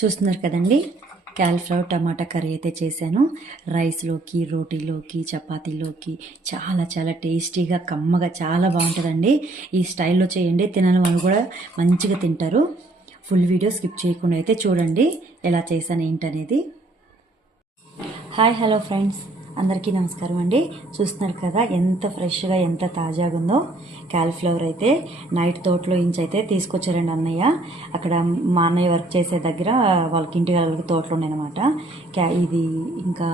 చూస్తున్నారు కదండి, క్యాలీఫ్లవర్ టమాటా కర్రీ అయితే చేశాను. రైస్లోకి, రోటీలోకి, చపాతీలోకి చాలా చాలా టేస్టీగా కమ్మగా చాలా బాగుంటుందండి. ఈ స్టైల్లో చేయండి, తినని వాళ్ళు కూడా మంచిగా తింటారు. ఫుల్ వీడియో స్కిప్ చేయకుండా అయితే చూడండి ఎలా చేశాను ఏంటనేది. హాయ్ హలో ఫ్రెండ్స్, అందరికీ నమస్కారం అండి. చూస్తున్నారు కదా ఎంత ఫ్రెష్గా ఎంత తాజాగా ఉందో. క్యాలీఫ్లవర్ అయితే నైట్ తోటలో ఇంచి అయితే తీసుకొచ్చారండి అన్నయ్య. అక్కడ మా అన్నయ్య వర్క్ చేసే దగ్గర వాళ్ళకి ఇంటి వాళ్ళకి తోటలు ఉన్నాయన్నమాట. ఇది ఇంకా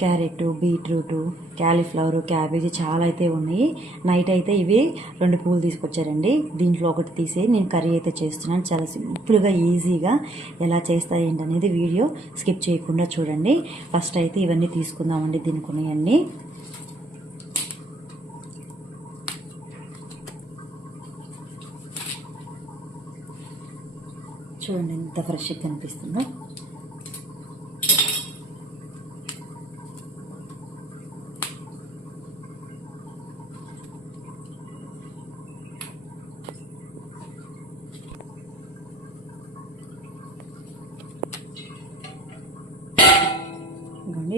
క్యారెట్, బీట్రూట్, క్యాలీఫ్లవర్, క్యాబేజీ చాలా అయితే ఉన్నాయి. నైట్ అయితే ఇవి 2 పువ్వులు తీసుకొచ్చారండి. దీంట్లో ఒకటి తీసి నేను కర్రీ అయితే చేస్తున్నాను. చాలా సింపుల్గా ఈజీగా ఎలా చేస్తాయి ఏంటనేది వీడియో స్కిప్ చేయకుండా చూడండి. ఫస్ట్ అయితే ఇవన్నీ తీసుకుందామండి, దీనికి ఉన్నాయన్నీ. చూడండి ఎంత ఫ్రెష్గా కనిపిస్తుందో.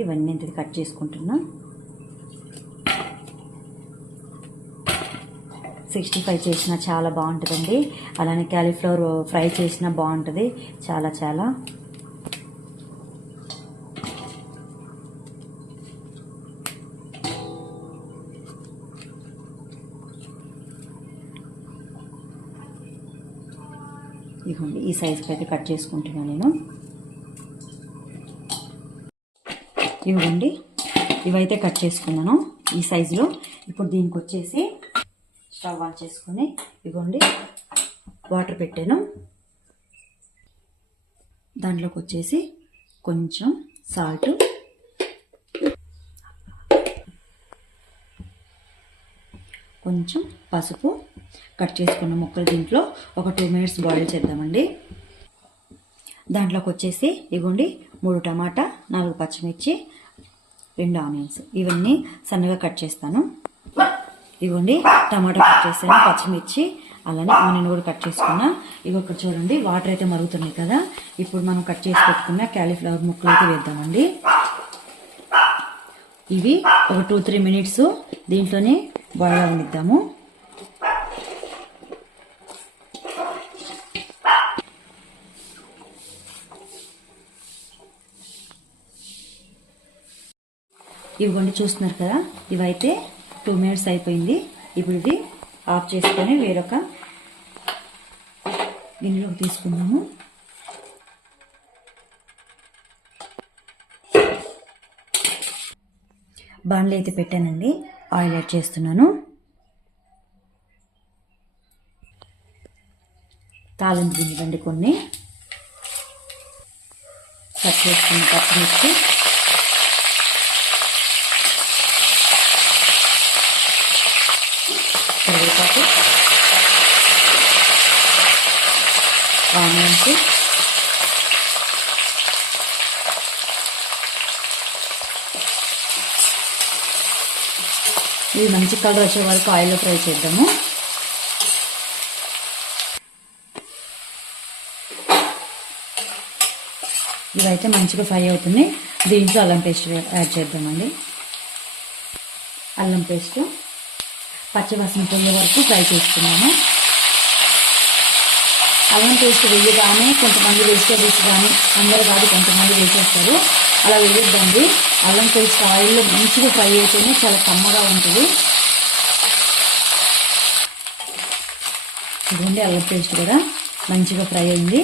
ఇవన్నీ కట్ చేసుకుంటున్నా. 65 చేసినా చాలా బాగుంటుందండి. అలానే క్యాలీఫ్లవర్ ఫ్రై చేసినా బాగుంటుంది. చాలా చాలా ఇదిగోండి ఈ సైజుకి అయితే కట్ చేసుకుంటున్నాను నేను. ఇవ్వండి ఇవైతే కట్ చేసుకున్నాను ఈ సైజులో. ఇప్పుడు దీనికి వచ్చేసి స్టవ్ ఆన్ చేసుకుని ఇవ్వండి వాటర్ పెట్టాను. దాంట్లోకి వచ్చేసి కొంచెం సాల్ట్, కొంచెం పసుపు, కట్ చేసుకున్న ముక్కలు దీంట్లో ఒక 2 మినిట్స్ బాయిల్ చేద్దామండి. దాంట్లోకి వచ్చేసి ఇవ్వండి 3 టమాటా, 4 పచ్చిమిర్చి, 2 ఆనియన్స్ ఇవన్నీ సన్నగా కట్ చేస్తాను. ఇవ్వండి టమాటా కట్ చేస్తాను, పచ్చిమిర్చి అలానే ఆనియన్ కూడా కట్ చేసుకున్నా. ఇక్కడ చూడండి వాటర్ అయితే మరుగుతున్నాయి కదా. ఇప్పుడు మనం కట్ చేసి పెట్టుకున్న క్యాలీఫ్లవర్ ముక్కలు అయితే వేద్దామండి. ఇవి ఒక 2-3 మినిట్స్ దీంట్లోనే బాయిల్ అవనిద్దాము. ఇవ్వండి చూస్తున్నారు కదా, ఇవైతే 2 మినిట్స్ అయిపోయింది. ఇప్పుడు ఇది ఆఫ్ చేసుకొని వేరొక గిన్నెలోకి తీసుకుందాము. బాండ్లు అయితే పెట్టానండి, ఆయిల్ యాడ్ చేస్తున్నాను. తాలింపు గింజలండి కొన్ని, కట్ చేసుకున్న పచ్చిమిర్చి, కరివేపాకు, ఆనియన్స్, ఇది మంచి కలర్ వచ్చే వరకు ఆయిల్లో ఫ్రై చేద్దాము. ఇవైతే మంచిగా ఫ్రై అవుతుంది. దీంట్లో అల్లం పేస్ట్ యాడ్ చేద్దామండి. అల్లం పేస్ట్ పచ్చివాసన పోయే వరకు ఫ్రై చేసుకున్నాము. అల్లం పేస్ట్ వేయగానే కొంతమంది వెజిటేబుల్స్ కానీ, అందరూ కాదు కొంతమంది వేసేస్తారు. అలా వేయొద్దండి. అల్లం పేస్ట్ ఆయిల్లో మంచిగా ఫ్రై అయితేనే చాలా కమ్మగా ఉంటుంది. ఇదిగోండి అల్లం పేస్ట్ కూడా మంచిగా ఫ్రై అయింది.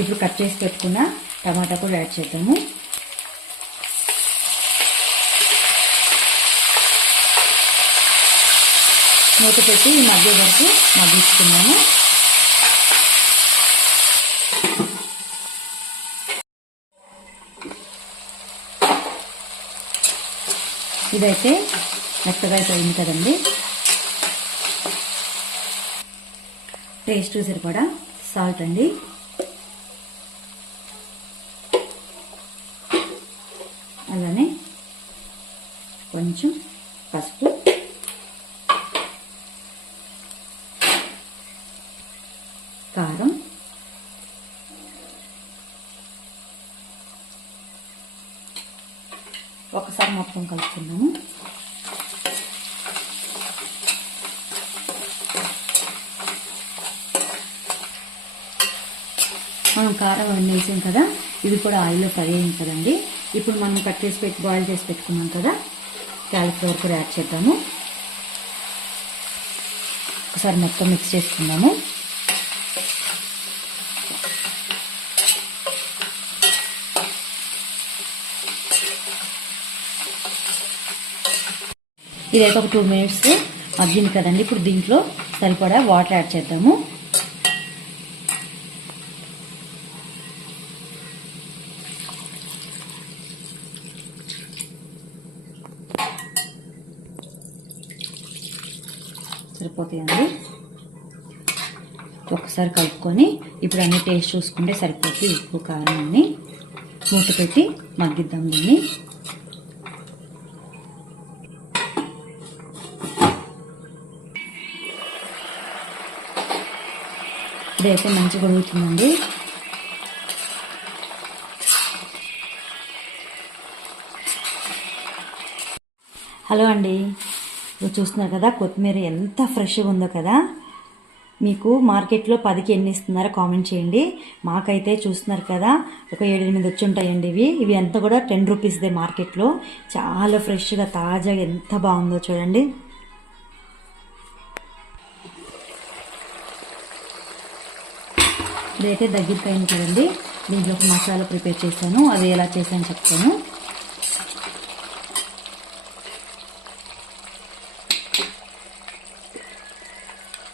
ఇప్పుడు కట్ చేసి పెట్టుకున్న టమాటా కూడా యాడ్ చేద్దాము. మూత పెట్టి ఈ మధ్య వరకు మగ్గించుకున్నాము. ఇదైతే మెత్తగా అయిపోయింది కదండి. టేస్ట్ సరిపడా సాల్ట్ అండి, అలానే కొంచెం పసుపు, కారం, ఒకసారి మొత్తం కలుపుకుందాము. మనం కారం అవన్నీ వేసాం కదా, ఇవి కూడా ఆయిల్లో ఫ్రై అయింది కదండి. ఇప్పుడు మనం కట్ చేసి బాయిల్ చేసి పెట్టుకున్నాం కదా, క్యాలీఫ్లవర్ కూడా యాడ్ చేద్దాము. ఒకసారి మొత్తం మిక్స్ చేసుకుందాము. ఇదైతే ఒక 2 మినిట్స్ మగ్గింది కదండి. ఇప్పుడు దీంట్లో సరిపడా వాటర్ యాడ్ చేద్దాము. సరిపోతాయండి. ఒకసారి కలుపుకొని ఇప్పుడు అన్ని టేస్ట్ చూసుకుంటే సరిపోతుంది. ఉప్పు కారం అన్ని మూత పెట్టి మగ్గిద్దాం దీన్ని. ఇదైతే మంచిగా ఉడుకుతుందండి. హలో అండి, మీరు చూస్తున్నారు కదా కొత్తిమీర ఎంత ఫ్రెష్గా ఉందో కదా. మీకు మార్కెట్లో 10కి ఎన్ని ఇస్తున్నారో కామెంట్ చేయండి. మాకైతే చూస్తున్నారు కదా ఒక 7-8 వచ్చి ఉంటాయండి. ఇవి ఎంత కూడా 10 రూపీస్దే మార్కెట్లో. చాలా ఫ్రెష్గా తాజాగా ఎంత బాగుందో చూడండి. ఇదైతే దగ్గరికి అయింది కదండి. దీంట్లో ఒక మసాలా ప్రిపేర్ చేశాను, అది ఎలా చేశాను చెప్తాను.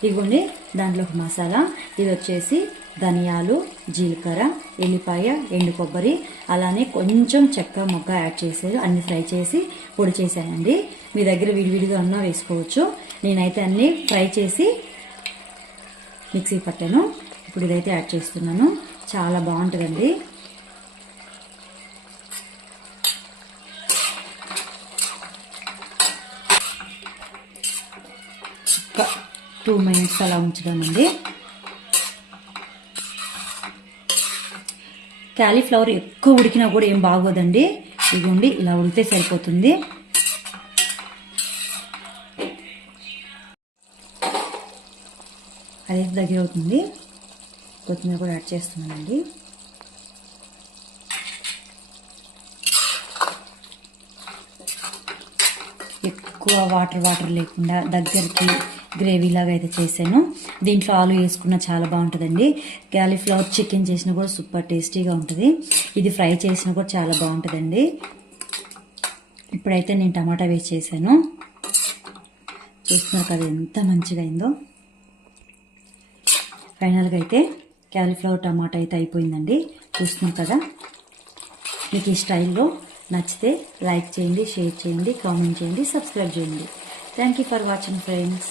ఇవ్వండి దాంట్లో ఒక మసాలా. ఇది వచ్చేసి ధనియాలు, జీలకర్ర, ఎల్లిపాయ, ఎండు కొబ్బరి, అలానే కొంచెం చెక్క మొగ్గ యాడ్ చేసి అన్ని ఫ్రై చేసి పొడి చేశానండి. మీ దగ్గర విడివిడిగా ఉన్నా వేసుకోవచ్చు. నేనైతే అన్ని ఫ్రై చేసి మిక్సీ పట్టాను. ఇప్పుడు ఇదైతే యాడ్ చేస్తున్నాను. చాలా బాగుంటుందండి. ఒక 2 మినిట్స్ అలా ఉంచడం అండి. క్యాలీఫ్లవర్ ఎక్కువ ఉడికినా కూడా ఏం బాగోదండి. ఇదిగోండి ఇలా ఉడికితే సరిపోతుంది. అది దగ్గర అవుతుంది. కొత్తిమీర కూడా యాడ్ చేస్తున్నానండి. ఎక్కువ వాటర్ లేకుండా దగ్గరికి గ్రేవీ లాగా అయితే చేశాను. దీంట్లో ఆలు వేసుకున్న చాలా బాగుంటుందండి. క్యాలీఫ్లవర్ చికెన్ చేసినా కూడా సూపర్ టేస్టీగా ఉంటుంది. ఇది ఫ్రై చేసినా కూడా చాలా బాగుంటుందండి. ఇప్పుడైతే నేను టమాటా వేసి చేశాను. చూస్తున్నారు కదా ఎంత మంచిగా అయిందో. ఫైనల్గా అయితే క్యాలీఫ్లవర్ టమాటా అయితే అయిపోయిందండి. చూస్తున్నాం కదా. మీకు ఈ స్టైల్లో నచ్చితే లైక్ చేయండి, షేర్ చేయండి, కామెంట్ చేయండి, సబ్స్క్రైబ్ చేయండి. Thank you for watching friends.